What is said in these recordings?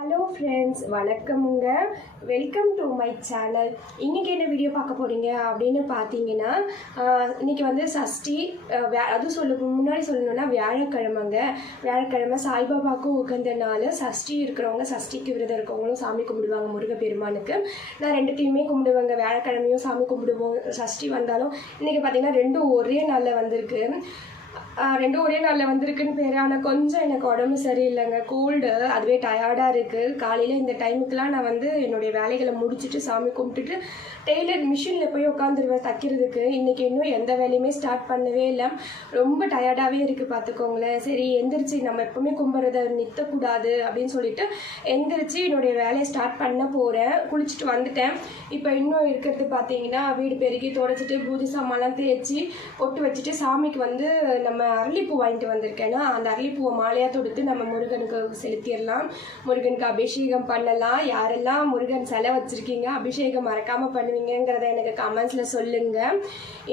Hello friends வணக்கமுங்க. Welcome to my channel இன்றைக்கி என்ன வீடியோ பார்க்க போகிறீங்க அப்படின்னு பார்த்தீங்கன்னா இன்றைக்கி இன்னைக்கு வந்து சஷ்டி வே அதுவும் சொல்ல முன்னாடி சொல்லணும்னா வியாழக்கிழமைங்க. வியாழக்கிழமை சாய்பாபாவுக்கும் உகந்த நாள் சஷ்டி இருக்கிறவங்க சஷ்டிக்கு விரதம் இருக்கவங்களும் சாமி கும்பிடுவாங்க முருகப்பெருமானுக்கு. நான் ரெண்டுத்தையுமே கும்பிடுவேங்க. வியாழக்கிழமையும் சாமி கும்பிடுவோம். சஷ்டி வந்தாலும் இன்றைக்கி பார்த்தீங்கன்னா ரெண்டும் ஒரே நாளில் வந்திருக்கு. ரெண்டும் ஒரே நாளில் வந்திருக்குன்னு பேர். ஆனால் கொஞ்சம் எனக்கு உடம்பு சரியில்லைங்க. கோல்டு அதுவே டயர்டாக இருக்குது காலையில் இந்த டைமுக்கெலாம் நான் வந்து என்னுடைய வேலைகளை முடிச்சுட்டு சாமி கும்பிட்டுட்டு டெய்லர் மிஷினில் போய் உட்காந்துருவேன் தைக்கிறதுக்கு. இன்றைக்கி இன்னும் எந்த வேலையுமே ஸ்டார்ட் பண்ணவே இல்லை. ரொம்ப டயர்டாகவே இருக்குது பார்த்துக்கோங்களேன். சரி எந்திரிச்சு நம்ம எப்போவுமே கும்பிட்றத நிறுத்தக்கூடாது அப்படின்னு சொல்லிட்டு எந்திரிச்சு என்னுடைய வேலையை ஸ்டார்ட் பண்ண போகிறேன் குளிச்சுட்டு வந்துட்டேன். இப்போ இன்னும் இருக்கிறது பார்த்தீங்கன்னா வீடு பெருக்கி தொடச்சிட்டு பூஜை சாமான்லாம் தேய்ச்சி பொட்டு வச்சுட்டு சாமிக்கு வந்து நம்ம அரளிப்பூ வாங்கிட்டு வந்திருக்கேன்னா அந்த அரளிப்பூவை மாலையாக தொடுத்து நம்ம முருகனுக்கு செலுத்திடலாம். முருகனுக்கு அபிஷேகம் பண்ணலாம். யாரெல்லாம் முருகன் சிலை வச்சுருக்கீங்க அபிஷேகம் மறக்காமல் பண்ணுவீங்கங்கிறத எனக்கு கமெண்ட்ஸில் சொல்லுங்கள்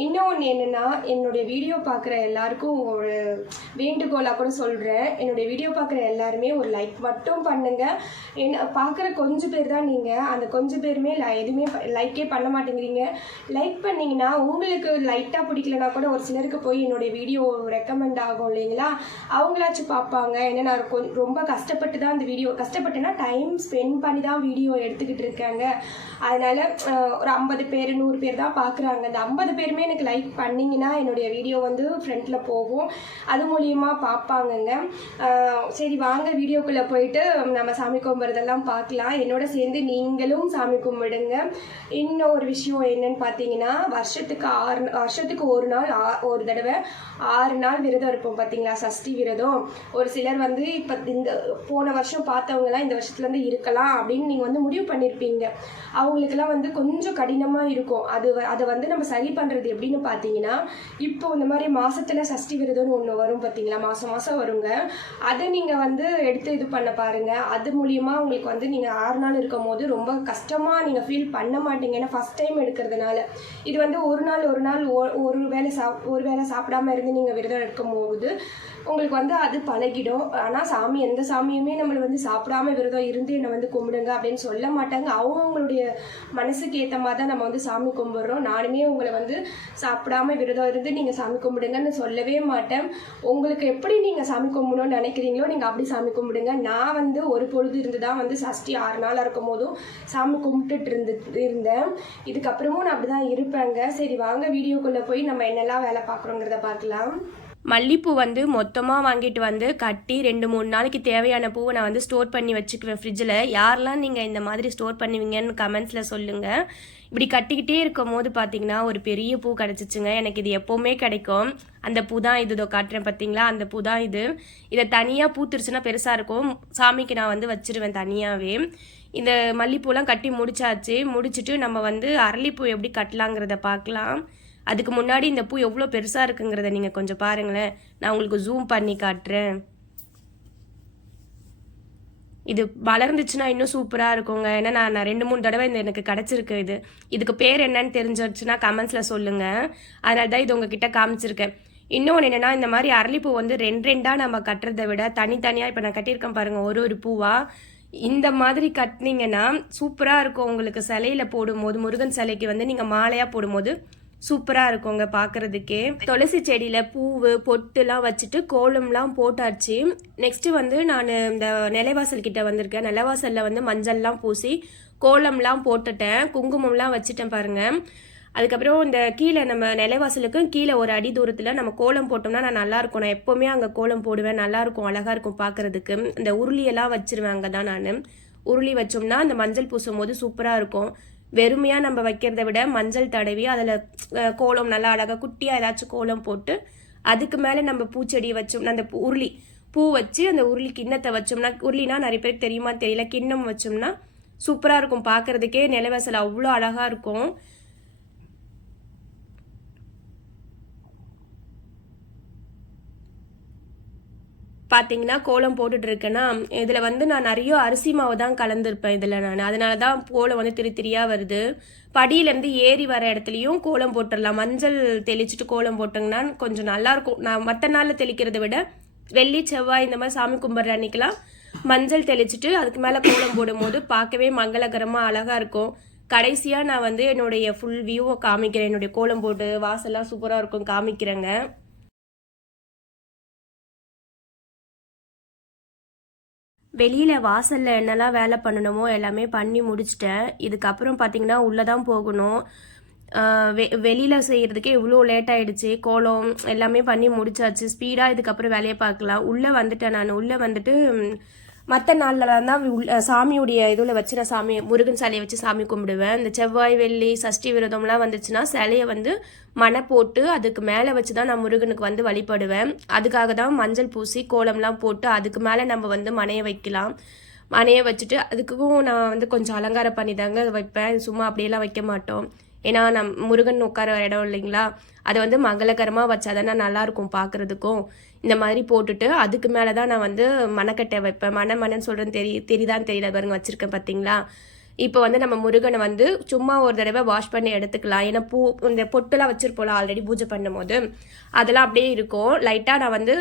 இன்னொன்று என்னென்னா என்னுடைய வீடியோ பார்க்குற எல்லாருக்கும் ஒரு வேண்டுகோளாக கூட சொல்கிறேன் என்னுடைய வீடியோ பார்க்குற எல்லாருமே ஒரு லைக் மட்டும் பண்ணுங்கள் என்ன பார்க்குற கொஞ்சம் பேர் தான் நீங்கள் அந்த கொஞ்சம் பேருமே எதுவுமே லைக்கே பண்ண மாட்டேங்கிறீங்க. லைக் பண்ணிங்கன்னா உங்களுக்கு லைட்டாக பிடிக்கலனா கூட ஒரு சிலருக்கு போய் என்னுடைய வீடியோ ரெக்கமெண்ட் ஆகும் இல்லைங்களா? அவங்களாச்சும் பார்ப்பாங்க. ஏன்னா நான் கொஞ்சம் ரொம்ப கஷ்டப்பட்டு தான் அந்த வீடியோ கஷ்டப்பட்டுனா டைம் ஸ்பெண்ட் பண்ணி தான் வீடியோ எடுத்துக்கிட்டு இருக்காங்க. அதனால ஒரு ஐம்பது பேர் நூறு பேர் தான் பார்க்குறாங்க அந்த ஐம்பது பேருமே எனக்கு லைக் பண்ணிங்கன்னா என்னுடைய வீடியோ வந்து ஃப்ரண்ட்டில் போகும். அது மூலியமாக பார்ப்பாங்கங்க. சரி வாங்க வீடியோக்குள்ளே போயிட்டு நம்ம சாமி கும்பிட்றதெல்லாம் பார்க்கலாம். என்னோட சேர்ந்து நீங்களும் சாமி கும்பிடுங்க. இன்னும் ஒரு விஷயம் என்னன்னு பார்த்தீங்கன்னா வருஷத்துக்கு ஆறு வருஷத்துக்கு ஒரு நாள் ஆ- ஒரு தடவை ஆறு நாள் விரதம் இருப்போம் பார்த்தீங்களா சஷ்டி விரதம். ஒரு சிலர் வந்து இப்போ இந்த போன வருஷம் பார்த்தவங்கலாம் இந்த வருஷத்துலேருந்து இருக்கலாம் அப்படின்னு நீங்கள் வந்து முடிவு பண்ணியிருப்பீங்க அவங்களுக்கெல்லாம் வந்து கொஞ்சம் கடினமாக இருக்கும். அது வ- அதை வந்து நம்ம சரி பண்ணுறது எப்படின்னு பார்த்தீங்கன்னா இப்போ இந்த மாதிரி மாதத்தில் சஷ்டி விரதம்னு ஒன்று வரும் பார்த்தீங்களா மாதம் மாதம் வருங்க. அதை நீங்கள் வந்து எடுத்து இது பண்ண பாருங்கள் அது மூலியமாக உங்களுக்கு வந்து நீங்கள் ஆறு நாள் இருக்கும் போது ரொம்ப கஷ்டமாக நீங்கள் ஃபீல் பண்ண மாட்டீங்க. ஏன்னா ஃபஸ்ட் டைம் எடுக்கிறதுனால. இது வந்து ஒரு நாள் ஒரு நாள் ஒரு வேளை சாப் ஒரு வேளை சாப்பிடாம இருந்து நீங்கள் விரதம் இருக்கும் போது உங்களுக்கு வந்து அது பழகிடும். ஆனால் சாமி எந்த சாமியுமே நம்மளை வந்து சாப்பிடாம விரதம் இருந்து என்னை வந்து கும்பிடுங்க அப்படின்னு சொல்ல மாட்டாங்க. அவங்கவுங்களுடைய மனசுக்கு ஏற்ற மாதிரி தான் நம்ம வந்து சாமி கும்பிட்றோம். நானுமே உங்களை வந்து சாப்பிடாம விரதம் இருந்து நீங்கள் சாமி கும்பிடுங்கன்னு சொல்லவே மாட்டேன். உங்களுக்கு எப்படி நீங்கள் சாமி கும்பிடணும்னு நினைக்கிறீங்களோ நீங்கள் அப்படி சாமி கும்பிடுங்க. நான் வந்து ஒரு பொழுது இருந்து தான் வந்து சஷ்டி ஆறு நாளாக இருக்கும் போதும் சாமி கும்பிட்டுட்டு இருந்து இருந்தேன். இதுக்கப்புறமும் நான் அப்படி தான் இருப்பேங்க. சரி வாங்க வீடியோக்குள்ளே போய் நம்ம என்னெல்லாம் வேலை பார்க்குறோங்கிறத பார்க்கலாம். மல்லிப்பூ வந்து மொத்தமாக வாங்கிட்டு வந்து கட்டி ரெண்டு மூணு நாளைக்கு தேவையான பூவை நான் வந்து ஸ்டோர் பண்ணி வச்சுக்குவேன் ஃப்ரிட்ஜில் யாரெல்லாம் நீங்கள் இந்த மாதிரி ஸ்டோர் பண்ணுவீங்கன்னு கமெண்ட்ஸில் சொல்லுங்கள் இப்படி கட்டிக்கிட்டே இருக்கும் போது பார்த்தீங்கன்னா ஒரு பெரிய பூ கிடச்சிச்சுங்க. எனக்கு இது எப்போவுமே கிடைக்கும். அந்த பூ தான் இது இதோ காட்டுறேன் பார்த்தீங்களா அந்த பூ தான் இது. இதை தனியாக பூத்துருச்சுன்னா பெருசாக இருக்கும். சாமிக்கு நான் வந்து வச்சிருவேன் தனியாகவே இந்த மல்லிப்பூலாம் கட்டி முடிச்சாச்சு. முடிச்சுட்டு நம்ம வந்து அரளிப்பூ எப்படி கட்டலாங்கிறத பார்க்கலாம். அதுக்கு முன்னாடி இந்த பூ எவ்வளோ பெருசாக இருக்குங்கிறத நீங்கள் கொஞ்சம் பாருங்களேன். நான் உங்களுக்கு ஜூம் பண்ணி காட்டுறேன். இது வளர்ந்துச்சுன்னா இன்னும் சூப்பராக இருக்குங்க. ஏன்னா நான் நான் ரெண்டு மூணு தடவை இந்த எனக்கு கிடச்சிருக்கு இது. இதுக்கு பேர் என்னன்னு தெரிஞ்சிருச்சுன்னா கமெண்ட்ஸில் சொல்லுங்கள் அதனால தான் இது உங்ககிட்ட காமிச்சிருக்கேன். இன்னொன்று என்னென்னா இந்த மாதிரி அரளிப்பூ வந்து ரெண்டு ரெண்டாக நம்ம கட்டுறதை விட தனித்தனியாக இப்போ நான் கட்டியிருக்கேன் பாருங்கள் ஒரு ஒரு பூவாக இந்த மாதிரி கட்டினீங்கன்னா சூப்பராக இருக்கும். உங்களுக்கு சிலையில் போடும்போது முருகன் சிலைக்கு வந்து நீங்கள் மாலையாக போடும்போது சூப்பராக இருக்குங்க பார்க்குறதுக்கே துளசி செடியில் பூவு பொட்டுலாம் வச்சுட்டு கோலம்லாம் போட்டாச்சு. நெக்ஸ்ட்டு வந்து நான் இந்த நிலைவாசல் கிட்ட வந்திருக்கேன். நிலைவாசலில் வந்து மஞ்சள்லாம் பூசி கோலம்லாம் போட்டுட்டேன். குங்குமம்லாம் வச்சுட்டேன் பாருங்க. அதுக்கப்புறம் இந்த கீழே நம்ம நிலைவாசலுக்கும் கீழே ஒரு அடி தூரத்தில் நம்ம கோலம் போட்டோம்னா நான் நல்லாயிருக்கும் நான் எப்போவுமே அங்கே கோலம் போடுவேன். நல்லா இருக்கும் அழகாக இருக்கும் பார்க்கறதுக்கு இந்த உருளியெல்லாம் வச்சிருவேன் அங்கே தான் நான். உருளி வச்சோம்னா அந்த மஞ்சள் பூசும் போது சூப்பராக இருக்கும். வெறுமையாக நம்ம வைக்கிறத விட மஞ்சள் தடவி அதில் கோலம் நல்லா அழகாக குட்டியாக ஏதாச்சும் கோலம் போட்டு அதுக்கு மேலே நம்ம பூச்செடி வச்சோம் அந்த உருளி பூ வச்சு அந்த உருளி கிண்ணத்தை வச்சோம்னா உருளினா நிறைய பேருக்கு தெரியுமா தெரியல கிண்ணம் வச்சோம்னா சூப்பராக இருக்கும் பார்க்கறதுக்கே நிலவாசல் அவ்வளோ அழகாக இருக்கும். பார்த்தீங்கன்னா கோலம் போட்டுட்டு இருக்கேன்னா இதில் வந்து நான் நிறைய அரிசி மாவு தான் கலந்துருப்பேன் இதில் நான். அதனால தான் கோலம் வந்து திரு திரியாக வருது. படியிலேருந்து ஏறி வர இடத்துலையும் கோலம் போட்டுடலாம். மஞ்சள் தெளிச்சுட்டு கோலம் போட்டோங்கன்னா கொஞ்சம் நல்லாயிருக்கும். நான் மற்ற நாளில் தெளிக்கிறத விட வெள்ளி செவ்வாய் இந்த மாதிரி சாமி கும்பிட்ற அன்னைக்கெலாம் மஞ்சள் தெளிச்சுட்டு அதுக்கு மேலே கோலம் போடும்போது பார்க்கவே மங்களகரமாக அழகாக இருக்கும். கடைசியாக நான் வந்து என்னுடைய ஃபுல் வியூவை காமிக்கிறேன். என்னுடைய கோலம் போட்டு வாசல்லாம் சூப்பராக இருக்கும் காமிக்கிறேங்க. வெளியில் வாசலில் என்னெல்லாம் வேலை பண்ணணுமோ எல்லாமே பண்ணி முடிச்சிட்டேன். இதுக்கப்புறம் பார்த்தீங்கன்னா உள்ளே தான் போகணும் வெ வெளியில் செய்கிறதுக்கே இவ்வளோ லேட் ஆகிடுச்சு கோலம் எல்லாமே பண்ணி முடிச்சாச்சு. ஸ்பீடாக இதுக்கப்புறம் வேலையை பார்க்கலாம். உள்ளே வந்துட்டேன் நான். உள்ளே வந்துட்டு மற்ற நாளில் தான் உள்ள சாமியுடைய இதில் வச்சு நான் சாமி முருகன் சிலையை வச்சு சாமி கும்பிடுவேன். இந்த செவ்வாய் வெள்ளி சஷ்டி விரதம்லாம் வந்துச்சுன்னா சிலையை வந்து மனை போட்டு அதுக்கு மேலே வச்சு தான் நான் முருகனுக்கு வந்து வழிபடுவேன். அதுக்காக தான் மஞ்சள் பூசி கோலம்லாம் போட்டு அதுக்கு மேலே நம்ம வந்து மனையை வைக்கலாம். மனையை வச்சுட்டு அதுக்கும் நான் வந்து கொஞ்சம் அலங்காரம் பண்ணி தாங்க வைப்பேன். சும்மா அப்படியெல்லாம் வைக்க மாட்டோம். ஏன்னா நம் முருகன் உட்கார இடம் இல்லைங்களா? அதை வந்து மங்களகரமாக வச்சா தானே நல்லாயிருக்கும் பார்க்குறதுக்கும். இந்த மாதிரி போட்டுட்டு அதுக்கு மேலே தான் நான் வந்து மணக்கட்டை வைப்பேன். மன மனன்னு சொல்கிறேன்னு தெரி தெரியுதான்னு தெரியல. பாருங்க வச்சுருக்கேன் பார்த்தீங்களா? இப்போ வந்து நம்ம முருகனை வந்து சும்மா ஒரு தடவை வாஷ் பண்ணி எடுத்துக்கலாம். ஏன்னா பூ இந்த பொட்டுலாம் வச்சுருப்போம்ல ஆல்ரெடி பூஜை பண்ணும்போது. அதெல்லாம் அப்படியே இருக்கும். லைட்டாக நான் வந்து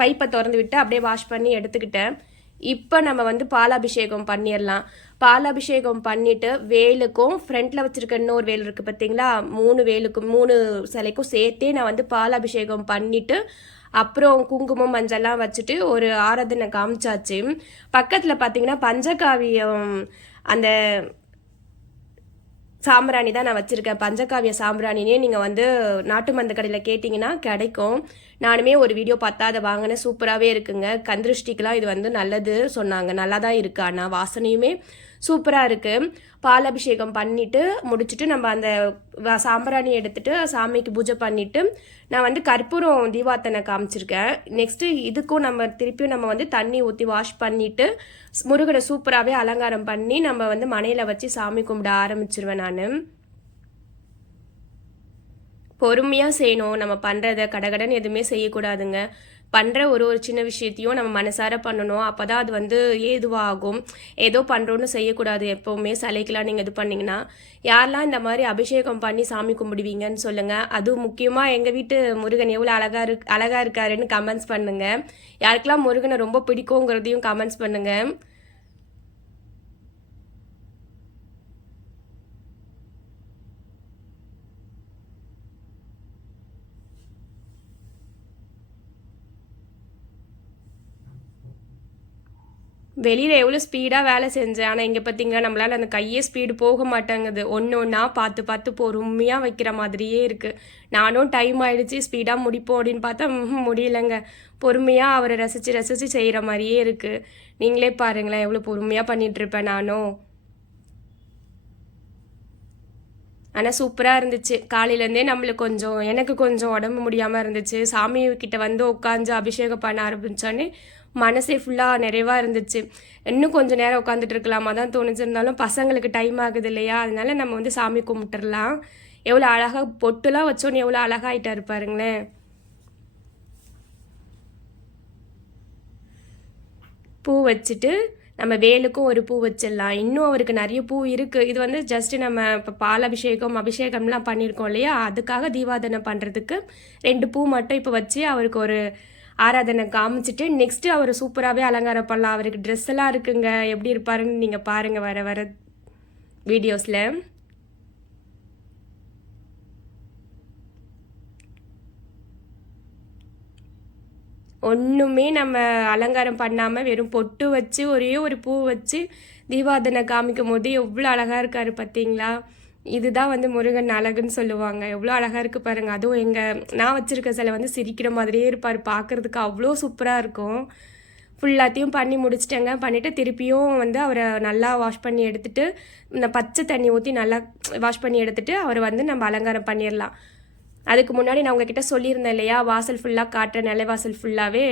பைப்பை திறந்து விட்டு அப்படியே வாஷ் பண்ணி எடுத்துக்கிட்டேன். இப்போ நம்ம வந்து பாலாபிஷேகம் பண்ணிடலாம் பாலாபிஷேகம் பண்ணிட்டு வேலுக்கும் ஃப்ரண்ட்ல வச்சிருக்க இன்னொரு வேல் இருக்கு பார்த்தீங்களா மூணு வேலுக்கும் மூணு சிலைக்கும் சேர்த்தே நான் வந்து பாலாபிஷேகம் பண்ணிட்டு அப்புறம் குங்குமம் மஞ்சள்லாம் வச்சுட்டு ஒரு ஆராதனை காமிச்சாச்சு. பக்கத்தில் பார்த்தீங்கன்னா பஞ்சகாவியம் அந்த சாம்பிராணி தான் நான் வச்சுருக்கேன். பஞ்சகாவிய சாம்பிராணினே நீங்கள் வந்து நாட்டு மருந்து கடையில் கேட்டிங்கன்னா கிடைக்கும். நானுமே ஒரு வீடியோ பார்த்தா அதை வாங்கினேன். சூப்பராகவே இருக்குங்க. கந்திருஷ்டிக்கெலாம் இது வந்து நல்லது சொன்னாங்க. நல்லா தான் இருக்குது ஆனால் வாசனையுமே சூப்பராக இருக்குது பால் அபிஷேகம் பண்ணிவிட்டு முடிச்சுட்டு நம்ம அந்த சாம்பிராணி எடுத்துகிட்டு சாமிக்கு பூஜை பண்ணிவிட்டு நான் வந்து கற்பூரம் தீபாத்தனை காமிச்சிருக்கேன். நெக்ஸ்ட்டு இதுக்கும் நம்ம திருப்பியும் நம்ம வந்து தண்ணி ஊற்றி வாஷ் பண்ணிவிட்டு முருகனை சூப்பராகவே அலங்காரம் பண்ணி நம்ம வந்து மனையில் வச்சு சாமி கும்பிட ஆரம்பிச்சிருவேன் நான். பொறுமையாக செய்யணும். நம்ம பண்ணுறத கடகடன் எதுவுமே செய்யக்கூடாதுங்க. பண்ணுற ஒரு ஒரு சின்ன விஷயத்தையும் நம்ம மனசார பண்ணணும். அப்போ தான் அது வந்து ஏதுவாகும். ஏதோ பண்ணுறோன்னு செய்யக்கூடாது. எப்போவுமே சிலைக்கெலாம் நீங்கள் இது பண்ணிங்கன்னா யாரெல்லாம் இந்த மாதிரி அபிஷேகம் பண்ணி சாமி கும்பிடுவீங்கன்னு சொல்லுங்கள் அதுவும் முக்கியமாக எங்கள் வீட்டு முருகன் எவ்வளோ அழகாக இருக்கு அழகாக இருக்காருன்னு கமெண்ட்ஸ் பண்ணுங்கள் யாருக்கெல்லாம் முருகனை ரொம்ப பிடிக்குங்கிறதையும் கமெண்ட்ஸ் பண்ணுங்கள் வெளியில் எவ்வளோ ஸ்பீடாக வேலை செஞ்சேன் ஆனால் இங்கே பார்த்தீங்கன்னா நம்மளால் அந்த கையே ஸ்பீடு போக மாட்டேங்குது. ஒன்று ஒன்றா பார்த்து பார்த்து பொறுமையாக வைக்கிற மாதிரியே இருக்குது நானும் டைம் ஆகிடுச்சி ஸ்பீடாக முடிப்போம் அப்படின்னு பார்த்தா முடியலைங்க. பொறுமையாக அவரை ரசித்து ரசித்து செய்கிற மாதிரியே இருக்குது நீங்களே பாருங்களேன் எவ்வளோ பொறுமையாக பண்ணிகிட்ருப்பேன் நானும். ஆனால் சூப்பராக இருந்துச்சு. காலையிலேருந்தே நம்மளுக்கு கொஞ்சம் எனக்கு கொஞ்சம் உடம்பு முடியாமல் இருந்துச்சு. சாமி கிட்ட வந்து உட்காந்து அபிஷேகம் பண்ண ஆரம்பித்தோன்னே மனசே ஃபுல்லாக நிறைவாக இருந்துச்சு. இன்னும் கொஞ்சம் நேரம் உட்காந்துட்டு இருக்கலாமா தான் தோணுச்சிருந்தாலும் பசங்களுக்கு டைம் ஆகுது இல்லையா? அதனால நம்ம வந்து சாமி கும்பிட்டுடலாம் எவ்வளோ அழகாக பொட்டுலாம் வச்சோன்னு எவ்வளோ அழகாகிட்டாரு பாருங்களேன். பூ வச்சுட்டு நம்ம வேலுக்கும் ஒரு பூ வச்சிடலாம். இன்னும் அவருக்கு நிறைய பூ இருக்குது இது வந்து ஜஸ்ட்டு நம்ம இப்போ பால் அபிஷேகம் அபிஷேகம்லாம் பண்ணியிருக்கோம் இல்லையா? அதுக்காக தீபாதனை பண்ணுறதுக்கு ரெண்டு பூ மட்டும் இப்போ வச்சு அவருக்கு ஒரு ஆராதனை காமிச்சிட்டு நெக்ஸ்ட்டு அவர் சூப்பராகவே அலங்காரம் பண்ணலாம். அவருக்கு ட்ரெஸ் எல்லாம் இருக்குங்க. எப்படி இருப்பாருன்னு நீங்கள் பாருங்கள் வர வர வீடியோஸில். ஒன்றுமே நம்ம அலங்காரம் பண்ணாமல் வெறும் பொட்டு வச்சு ஒரே ஒரு பூ வச்சு தீபாதனை காமிக்கும் போது எவ்வளோ அழகாக இருக்காரு பார்த்தீங்களா இதுதான் வந்து முருகன் அழகுன்னு சொல்லுவாங்க. எவ்வளோ அழகாக இருக்குது பாருங்க. அதுவும் எங்கள் நான் வச்சுருக்க சிலை வந்து சிரிக்கிற மாதிரியே இருப்பார். பார்க்குறதுக்கு அவ்வளோ சூப்பராக இருக்கும். ஃபுல்லாத்தையும் பண்ணி முடிச்சிட்டேங்க. பண்ணிவிட்டு திருப்பியும் வந்து அவரை நல்லா வாஷ் பண்ணி எடுத்துகிட்டு இந்த பச்சை தண்ணி ஊற்றி நல்லா வாஷ் பண்ணி எடுத்துகிட்டு அவரை வந்து நம்ம அலங்காரம் பண்ணிடலாம். அதுக்கு முன்னாடி நான் உங்ககிட்ட சொல்லியிருந்தேன் இல்லையா? வாசல் ஃபுல்லாக காட்டுற நிலைவாசல் ஃபுல்லாகவே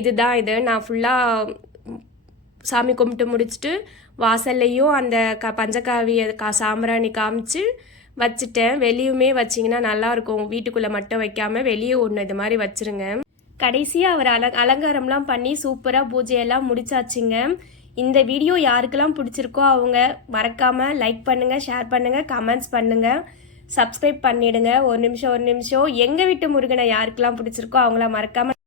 இதுதான் இது. நான் ஃபுல்லாக சாமி கும்பிட்டு முடிச்சுட்டு வாசல்லையும் அந்த க பஞ்சகாவிய கா சாம்பிராணி காமிச்சு வச்சுட்டேன். வெளியுமே வச்சிங்கன்னா நல்லாயிருக்கும். வீட்டுக்குள்ளே மட்டும் வைக்காமல் வெளியே ஒன்று இது மாதிரி வச்சிருங்க. கடைசியாக அவர் அல அலங்காரம்லாம் பண்ணி சூப்பராக பூஜையெல்லாம் முடிச்சாச்சுங்க. இந்த வீடியோ யாருக்கெல்லாம் பிடிச்சிருக்கோ அவங்க மறக்காமல் லைக் பண்ணுங்கள் ஷேர் பண்ணுங்கள் கமெண்ட்ஸ் பண்ணுங்கள் சப்ஸ்கிரைப் பண்ணிடுங்க. ஒரு நிமிஷம் ஒரு நிமிஷம். எங்கள் வீட்டு முருகனை யாருக்கெல்லாம் பிடிச்சிருக்கோ அவங்கள மறக்காமல்